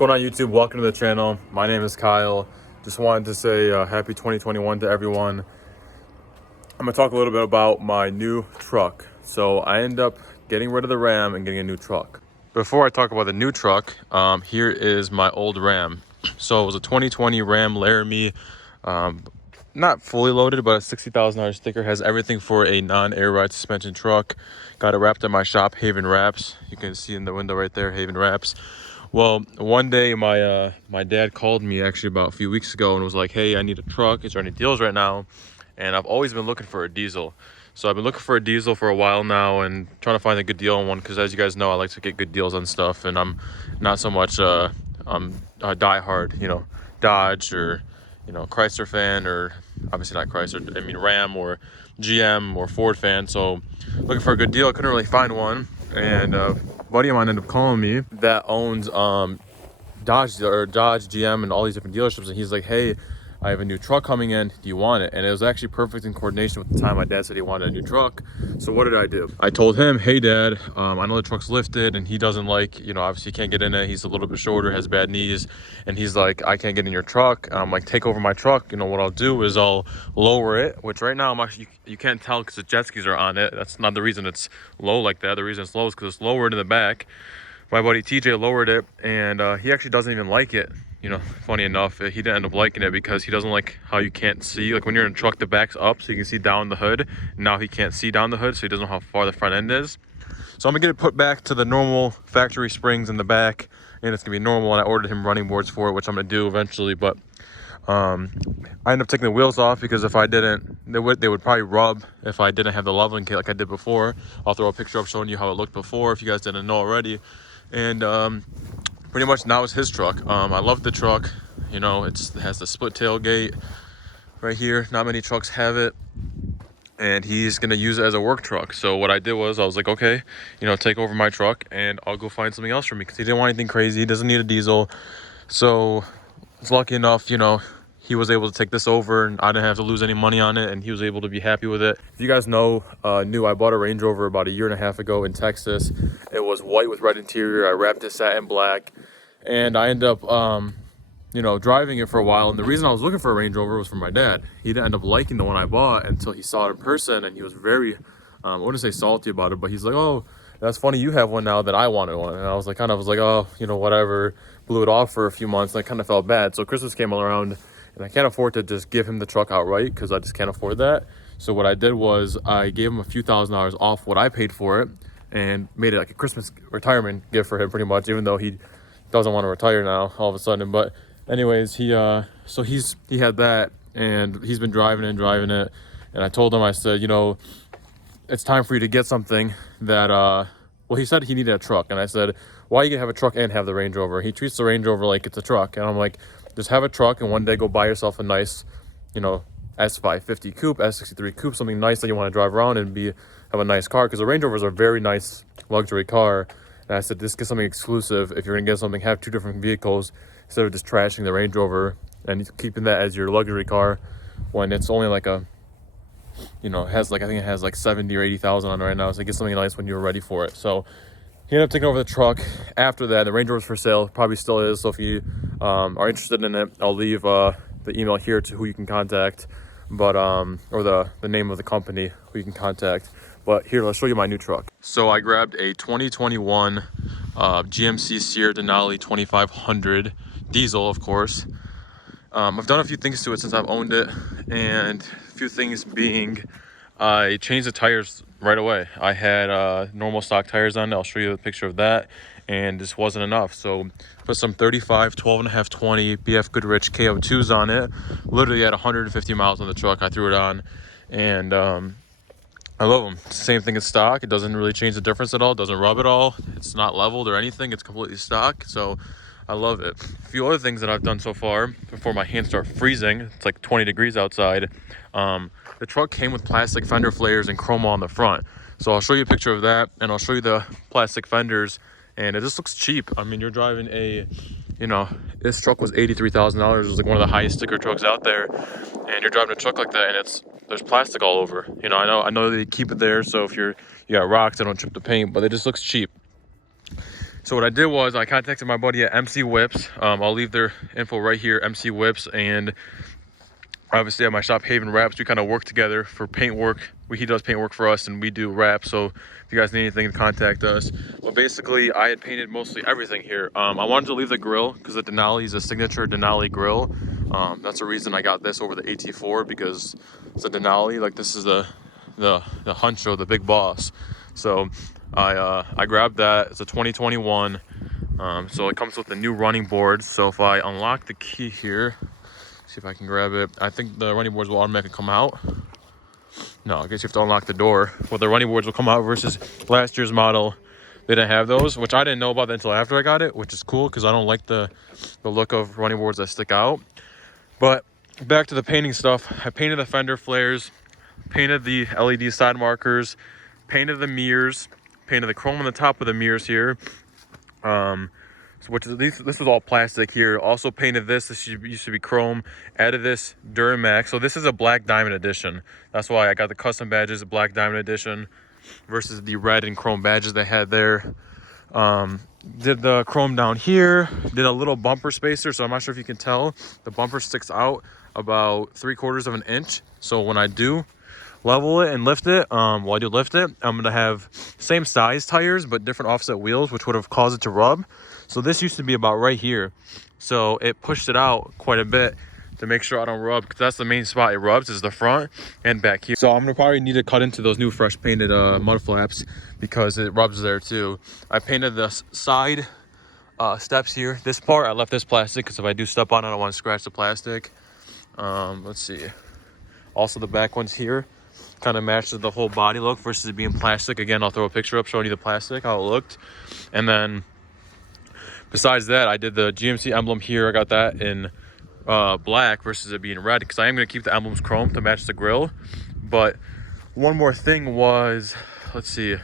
going on YouTube? Welcome to the channel. My name is Kyle. Just wanted to say happy 2021 to everyone. I'm gonna talk a little bit about my new truck. So I end up getting rid of the Ram and getting a new truck. Before I talk about the new truck, here is my old Ram. So it was a 2020 Ram Laramie, not fully loaded, but a $60,000 sticker. Has everything for a non-air ride suspension truck. Got it wrapped at my shop, Haven Wraps. You can see in the window right there, Haven Wraps. Well, one day my dad called me actually about a few weeks ago and was like, hey, I need a truck. Is there any deals right now? And I've always been looking for a diesel. So I've been looking for a diesel for a while now and trying to find a good deal on one, because as you guys know, I like to get good deals on stuff, and I'm not so much I'm a diehard, Dodge or, Chrysler fan, or obviously not Chrysler, I mean Ram or GM or Ford fan. So looking for a good deal, I couldn't really find one. And buddy of mine ended up calling me that owns Dodge, GM, and all these different dealerships, and he's like, hey, I have a new truck coming in, do you want it? And it was actually perfect in coordination with the time my dad said he wanted a new truck. So what did I do? I told him, hey dad, I know the truck's lifted and he doesn't like, obviously he can't get in it. He's a little bit shorter, has bad knees, and he's like, I can't get in your truck. And I'm like, take over my truck. What I'll do is I'll lower it, which right now I'm actually, you can't tell because the jet skis are on it. That's not the reason it's low like that. The reason it's low is because it's lowered in the back. My buddy TJ lowered it, and he actually doesn't even like it. Funny enough, he didn't end up liking it because he doesn't like how you can't see. Like when you're in a truck, the back's up so you can see down the hood. Now he can't see down the hood, so he doesn't know how far the front end is. So I'm gonna get it put back to the normal factory springs in the back, and it's gonna be normal. And I ordered him running boards for it, which I'm gonna do eventually. But I ended up taking the wheels off because if I didn't, they would probably rub if I didn't have the leveling kit like I did before. I'll throw a picture up showing you how it looked before if you guys didn't know already. And pretty much now it's his truck. I love the truck. It has the split tailgate right here. Not many trucks have it, and he's gonna use it as a work truck. So what I did was I was like, okay, take over my truck and I'll go find something else for me, because he didn't want anything crazy. He doesn't need a diesel. So it's lucky enough, he was able to take this over and I didn't have to lose any money on it, and he was able to be happy with it. If you guys know, I bought a Range Rover about a year and a half ago in Texas. It was white with red interior. I wrapped it satin black, and I ended up, driving it for a while. And the reason I was looking for a Range Rover was for my dad. He didn't end up liking the one I bought until he saw it in person, and he was very, I wouldn't say salty about it, but he's like, oh, that's funny, you have one now that I wanted one. And I was like, oh, whatever, blew it off for a few months, and I kind of felt bad. So Christmas came around, and I can't afford to just give him the truck outright because I just can't afford that. So what I did was I gave him a few $1,000s off what I paid for it, and made it like a Christmas retirement gift for him, pretty much, even though he doesn't want to retire now all of a sudden. But anyways, he had that, and he's been driving it. And I told him, I said, it's time for you to get something that, he said he needed a truck. And I said, why are you gonna have a truck and have the Range Rover? He treats the Range Rover like it's a truck. And I'm like, just have a truck, and one day go buy yourself a nice, S550 coupe, S63 coupe, something nice that you want to drive around and have a nice car, because the Range Rovers are a very nice luxury car. And I said, just get something exclusive. If you're gonna get something, have two different vehicles instead of just trashing the Range Rover and keeping that as your luxury car when it's only like a, has like, I think it has like 70 or 80,000 on it right now. So get something nice when you're ready for it. So he ended up taking over the truck. After that, the Range Rover's for sale, probably still is. So if you are interested in it, I'll leave the email here to who you can contact, but or the name of the company who you can contact. But here, let's show you my new truck. So I grabbed a 2021 GMC Sierra Denali 2500 diesel, of course. I've done a few things to it since I've owned it, and a few things being, I changed the tires right away. I had normal stock tires on it. I'll show you a picture of that, and this wasn't enough. So put some 35, 12.5, 20 BF Goodrich KO2s on it. Literally at 150 miles on the truck, I threw it on, and I love them. Same thing as stock. It doesn't really change the difference at all. It doesn't rub at all. It's not leveled or anything. It's completely stock. So I love it. A few other things that I've done so far before my hands start freezing. It's like 20 degrees outside. The truck came with plastic fender flares and chrome on the front. So I'll show you a picture of that, and I'll show you the plastic fenders. And it just looks cheap. I mean, you're driving a, this truck was $83,000. It was like one of the highest sticker trucks out there. And you're driving a truck like that, and there's plastic all over. I know they keep it there, so if you got rocks, they don't chip the paint, but it just looks cheap. So what I did was I contacted my buddy at MC Whips. I'll leave their info right here, MC Whips, and obviously at my shop Haven Wraps, we kind of work together for paint work. He does paint work for us and we do wraps. So if you guys need anything, contact us. But basically I had painted mostly everything here. I wanted to leave the grill because the Denali is a signature Denali grill. That's the reason I got this over the AT4, because it's a Denali. Like, this is the honcho, the big boss. So I grabbed that. It's a 2021. So it comes with the new running boards. So if I unlock the key here, see if I can grab it. I think the running boards will automatically come out. No, I guess you have to unlock the door. Well, the running boards will come out versus last year's model. They didn't have those, which I didn't know about that until after I got it, which is cool because I don't like the look of running boards that stick out. But back to the painting stuff. I painted the fender flares, painted the LED side markers, painted the mirrors, painted the chrome on the top of the mirrors here. This is all plastic here. Also painted this. This used to be chrome. Added this Duramax. So this is a black diamond edition. That's why I got the custom badges, the black diamond edition, versus the red and chrome badges they had there. Did the chrome down here. Did a little bumper spacer. So I'm not sure if you can tell. The bumper sticks out about 3/4 of an inch. So when I do level it and lift it, while I do lift it, I'm gonna have same size tires but different offset wheels, which would have caused it to rub. So this used to be about right here, so it pushed it out quite a bit to make sure I don't rub, because that's the main spot it rubs, is the front and back here. So I'm gonna probably need to cut into those new fresh painted mud flaps because it rubs there too. I painted the side steps here. This part I left this plastic because if I do step on it I don't want to scratch the plastic. Let's see, also the back ones here kind of matches the whole body look versus it being plastic. Again, I'll throw a picture up showing you the plastic, how it looked. And then besides that, I did the GMC emblem here. I got that in black versus it being red, because I am going to keep the emblems chrome to match the grill. But one more thing was, let's see,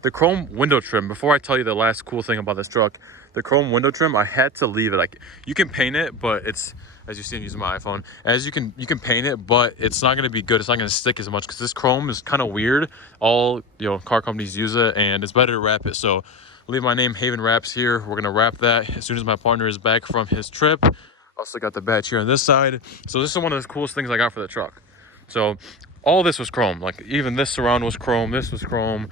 the chrome window trim. Before I tell you the last cool thing about this truck, the chrome window trim, I had to leave it. Like, you can paint it, but it's, as you see, I'm using my iPhone, as you can paint it, but it's not going to be good. It's not going to stick as much because this chrome is kind of weird. All, car companies use it, and it's better to wrap it. So leave my name, Haven Wraps, here. We're going to wrap that as soon as my partner is back from his trip. Also got the badge here on this side. So this is one of the coolest things I got for the truck. So all this was chrome. Like, even this surround was chrome. This was chrome.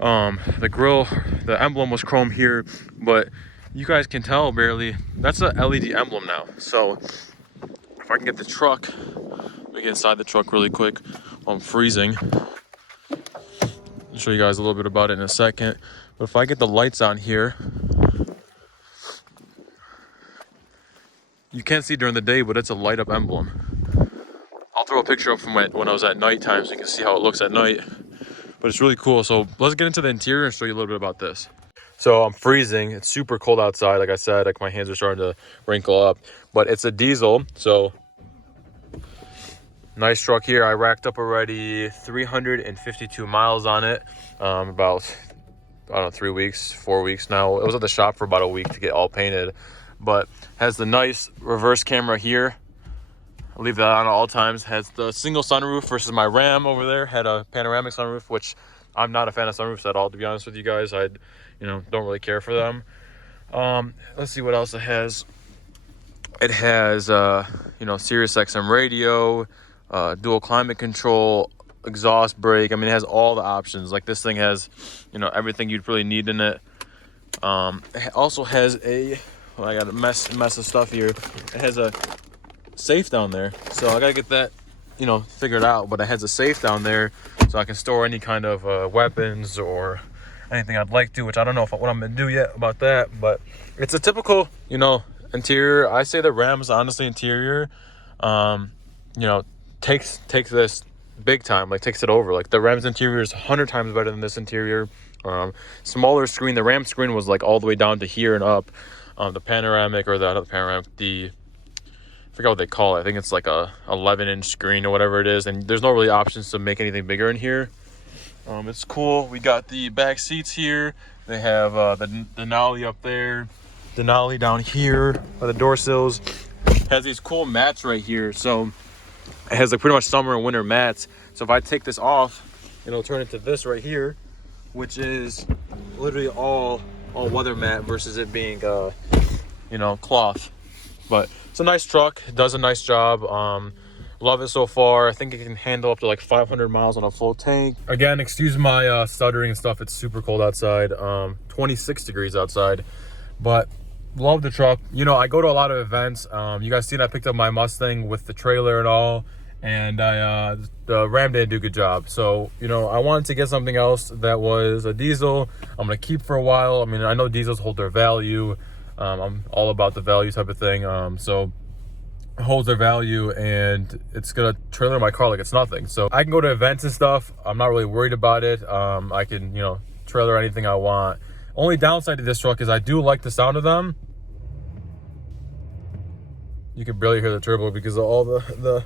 The grill, the emblem was chrome here, but you guys can tell barely. That's a LED emblem now. So if I can get the truck, let me get inside the truck really quick while I'm freezing. I'll show you guys a little bit about it in a second. But if I get the lights on here, you can't see during the day, but it's a light up emblem. I'll throw a picture up from when I was at nighttime so you can see how it looks at night. But it's really cool. So let's get into the interior and show you a little bit about this. So I'm freezing. It's super cold outside. Like I said, like my hands are starting to wrinkle up. But it's a diesel. So nice truck here. I racked up already 352 miles on it. About, I don't know, 3 weeks, 4 weeks now. It was at the shop for about a week to get all painted. But has the nice reverse camera here. I'll leave that on at all times. Has the single sunroof versus my Ram over there. Had a panoramic sunroof, which I'm not a fan of sunroofs at all, to be honest with you guys. I don't really care for them. Let's see what else it has. It has, Sirius XM radio, dual climate control, exhaust brake. I mean, it has all the options. Like, this thing has, everything you'd really need in it. It also has I got a mess of stuff here. It has a safe down there. So I got to get that, figured out. But it has a safe down there so I can store any kind of weapons or anything I'd like to, which I don't know what I'm gonna do yet about that. But it's a typical, interior. I say the Ram's honestly interior, takes this big time, like takes it over. Like, the Ram's interior is 100 times better than this interior. Smaller screen. The Ram screen was like all the way down to here and up. The panoramic, or the panoramic, I forgot what they call it. I think it's like a 11-inch screen or whatever it is. And there's no really options to make anything bigger in here. It's cool. We got the back seats here. They have the Denali up there, Denali down here by the door sills. Has these cool mats right here. So it has like pretty much summer and winter mats. So if I take this off, it'll turn into this right here, which is literally all all weather mat versus it being you know, cloth. But it's a nice truck. It does a nice job. Love it so far. I think it can handle up to like 500 miles on a full tank. Again, excuse my stuttering and stuff. It's super cold outside. 26 degrees outside. But love the truck. You know, I go to a lot of events. You guys seen I picked up my Mustang with the trailer and all. And the Ram didn't do a good job. So, you know, I wanted to get something else that was a diesel. I'm going to keep for a while. I mean, I know diesels hold their value. I'm all about the value type of thing. So it holds their value, and it's gonna trailer my car like it's nothing. So I can go to events and stuff. I'm not really worried about it. I can, you know, trailer anything I want. Only downside to this truck is I do like the sound of them. You can barely hear the turbo because of all the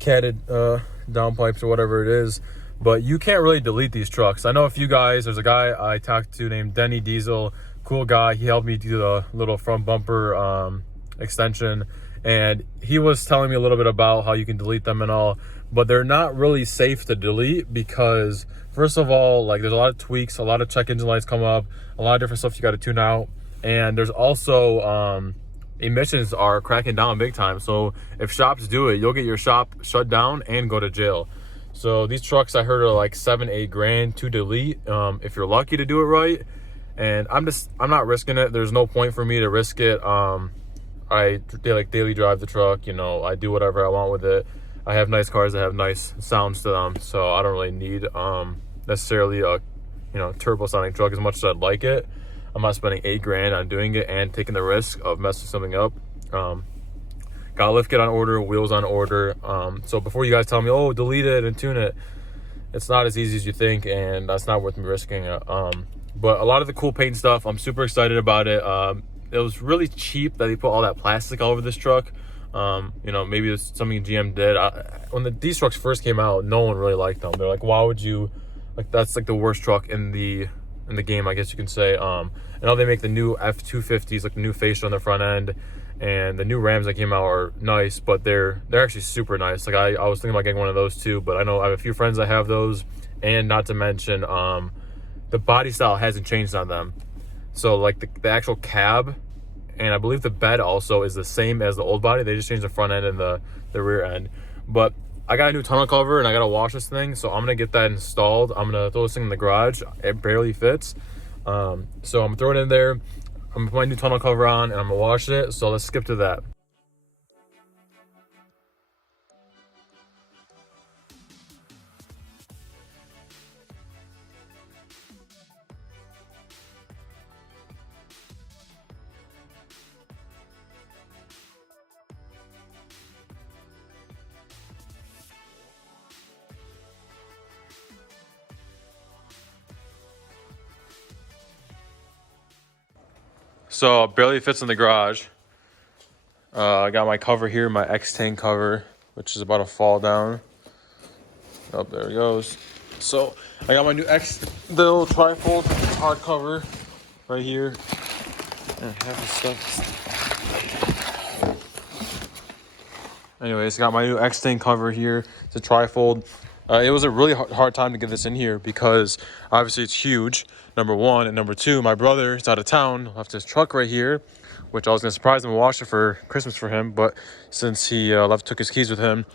catted downpipes or whatever it is. But you can't really delete these trucks. I know a few guys. There's a guy I talked to named Denny Diesel. Cool guy. He helped me do the little front bumper extension, and he was telling me a little bit about how you can delete them and all, but they're not really safe to delete because, first of all, like, there's a lot of tweaks, a lot of check engine lights come up, a lot of different stuff you got to tune out, and there's also emissions are cracking down big time. So if shops do it, you'll get your shop shut down and go to jail. So these trucks I heard are like 7-8 grand to delete if you're lucky to do it right. And I'm not risking it. There's no point for me to risk it. I daily drive the truck, you know, I do whatever I want with it. I have nice cars that have nice sounds to them, so I don't really need necessarily a, you know, turbo sounding truck as much as I'd like it. I'm not spending 8 grand on doing it and taking the risk of messing something up. Got a lift kit on order, wheels on order. So before you guys tell me, oh, delete it and tune it, it's not as easy as you think, and that's not worth me risking it. But a lot of the cool paint stuff, I'm super excited about it. It was really cheap that they put all that plastic all over this truck. You know, maybe it's something GM did. When these trucks first came out, no one really liked them. They're like, why would you, like, that's like the worst truck in the game, I guess you can say. I know they make the new F250s, like the new fascia on the front end, and the new Rams that came out are nice, but they're actually super nice. Like, I was thinking about getting one of those too, but I know I have a few friends that have those, and not to mention, the body style hasn't changed on them. So like the actual cab, and I believe the bed also is the same as the old body. They just changed the front end and the rear end. But I got a new tonneau cover and I gotta wash this thing, so I'm gonna get that installed. I'm gonna throw this thing in the garage. It barely fits. So I'm gonna throw it in there. I'm gonna put my new tonneau cover on and I'm gonna wash it. So let's skip to that. So it barely fits in the garage. I got my cover here, my X-Tank cover, which is about to fall down. Oh, there it goes. So I got my new the little trifold hardcover right here. And half the stuff. Anyways, got my new X-Tank cover here. It's a trifold. It was a really hard time to get this in here because obviously it's huge, number one. And number two, my brother is out of town, left his truck right here, which I was going to surprise him and wash it for Christmas for him. But since he took his keys with him,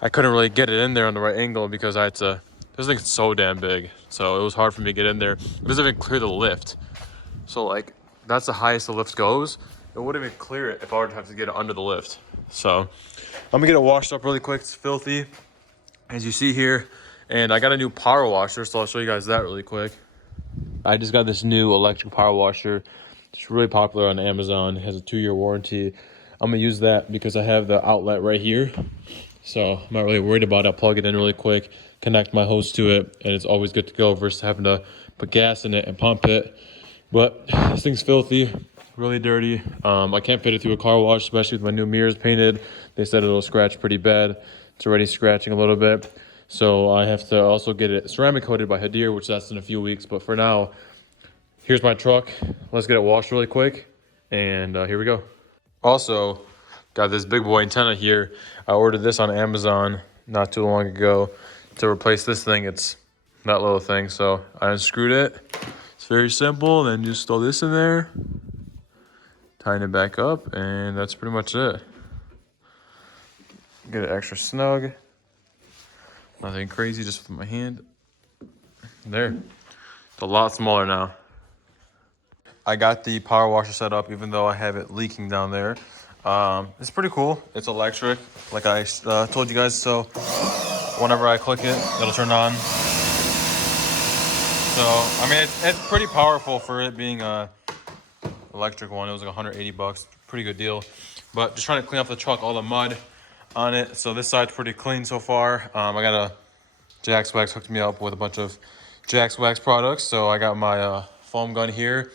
I couldn't really get it in there on the right angle because I had to, this thing's so damn big. So it was hard for me to get in there. It doesn't even clear the lift. So like, that's the highest the lift goes. It wouldn't even clear it if I were to have to get it under the lift. So I'm gonna get it washed up really quick. It's filthy, as you see here. And I got a new power washer, so I'll show you guys that really quick. I just got this new electric power washer. It's really popular on Amazon. It has a 2-year warranty. I'm gonna use that because I have the outlet right here. So I'm not really worried about it. I'll plug it in really quick, connect my hose to it, and it's always good to go versus having to put gas in it and pump it. But this thing's filthy, really dirty. I can't fit it through a car wash, especially with my new mirrors painted. They said it'll scratch pretty bad. It's already scratching a little bit. So I have to also get it ceramic coated by Hadir, which that's in a few weeks. But for now, here's my truck. Let's get it washed really quick. And here we go. Also, got this big boy antenna here. I ordered this on Amazon not too long ago to replace this thing. It's that little thing. So I unscrewed it. It's very simple. Then just throw this in there, tighten it back up, and that's pretty much it. Get it extra snug. Nothing crazy, just with my hand. There. It's a lot smaller now. I got the power washer set up, even though I have it leaking down there. It's pretty cool. It's electric, like I told you guys. So whenever I click it, it'll turn on. So I mean, it's pretty powerful for it being a electric one. It was like 180 bucks, pretty good deal. But just trying to clean off the truck, all the mud on it. So this side's pretty clean so far. I got a Jax Wax hooked me up with a bunch of Jax Wax products. So I got my foam gun here.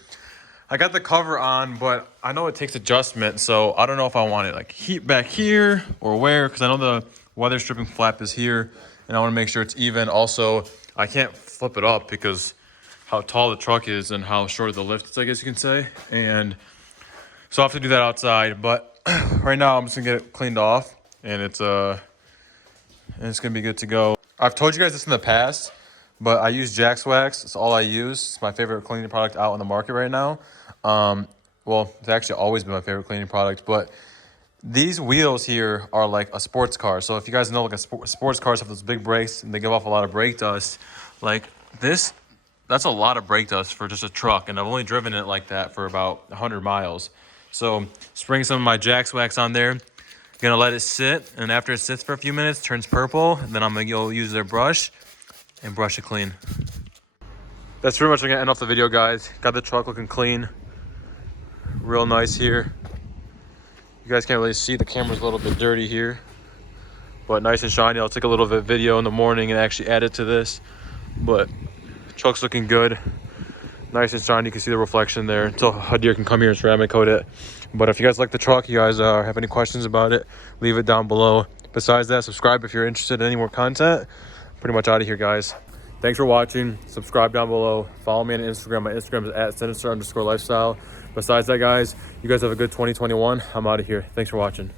I got the cover on, but I know it takes adjustment, so I don't know if I want it like heat back here or where, because I know the weather stripping flap is here, and I want to make sure it's even. Also, I can't flip it up because how tall the truck is and how short the lift is, I guess you can say. And so I have to do that outside, but right now I'm just gonna get it cleaned off, and it's gonna be good to go. I've told you guys this in the past, but I use Jax Wax. It's all I use. It's my favorite cleaning product out on the market right now. Well, it's actually always been my favorite cleaning product, but these wheels here are like a sports car. So if you guys know, like sports cars have those big brakes and they give off a lot of brake dust. Like this, that's a lot of brake dust for just a truck. And I've only driven it like that for about 100 miles. So spraying some of my Jax Wax on there. Gonna let it sit. And after it sits for a few minutes, turns purple. And then I'm gonna go use their brush and brush it clean. That's pretty much gonna end off the video, guys. Got the truck looking clean. Real nice here. You guys can't really see, the camera's a little bit dirty here, but nice and shiny. I'll take a little bit of video in the morning and actually add it to this. But truck's looking good. Nice and shiny. You can see the reflection there until Hadir can come here and ceramic coat it. But if you guys like the truck, you guys have any questions about it, leave it down below. Besides that, subscribe if you're interested in any more content. Pretty much out of here, guys. Thanks for watching. Subscribe down below. Follow me on Instagram. My Instagram is @Sinister_lifestyle. Besides that, guys, you guys have a good 2021. I'm out of here. Thanks for watching.